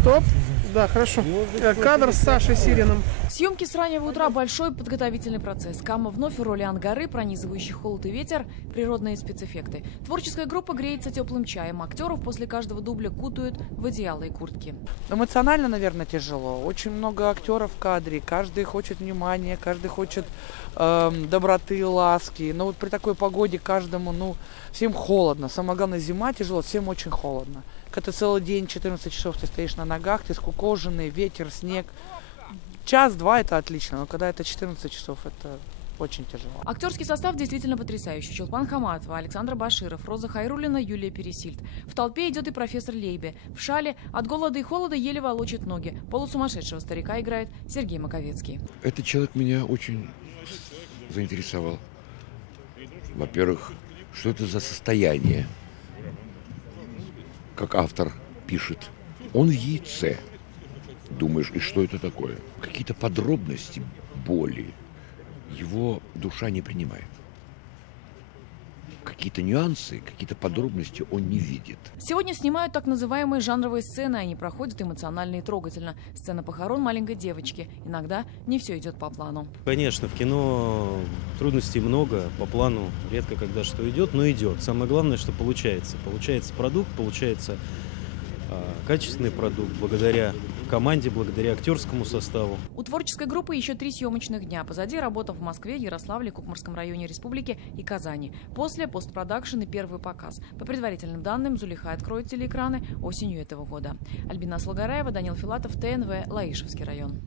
Стоп. Да, хорошо. Кадр с Сашей Сириным. Съемки с раннего утра – большой подготовительный процесс. Кама вновь в роли ангары, пронизывающий холод и ветер, природные спецэффекты. Творческая группа греется теплым чаем. Актеров после каждого дубля кутают в одеяло и куртки. Эмоционально, наверное, тяжело. Очень много актеров в кадре. Каждый хочет внимания, каждый хочет доброты, ласки. Но вот при такой погоде каждому, всем холодно. Самое главное, зима тяжело, всем очень холодно. Когда ты целый день, 14 часов ты стоишь на ногах, ты скукоженный, ветер, снег. Час-два это отлично, но когда это 14 часов, это очень тяжело. Актерский состав действительно потрясающий. Чулпан Хаматова, Александр Баширов, Роза Хайруллина, Юлия Пересильд. В толпе идет и профессор Лейбе. В шале от голода и холода еле волочит ноги. Полусумасшедшего старика играет Сергей Маковецкий. Этот человек меня очень заинтересовал. Во-первых, что это за состояние? Как автор пишет, он в яйце. Думаешь, и что это такое? Какие-то подробности боли его душа не принимает. Какие-то нюансы, какие-то подробности он не видит. Сегодня снимают так называемые жанровые сцены. Они проходят эмоционально и трогательно. Сцена похорон маленькой девочки. Иногда не все идет по плану. Конечно, в кино трудностей много. По плану редко когда что идет, но идет. Самое главное, что получается. Получается продукт, получается качественный продукт благодаря команде, благодаря актерскому составу. У творческой группы еще 3 съемочных дня. Позади работа в Москве, Ярославле, Кукмарском районе республики и Казани. После постпродакшн и первый показ. По предварительным данным, Зулиха откроет телеэкраны осенью этого года. Альбина Слагараева, Данил Филатов, ТНВ, Лаишевский район.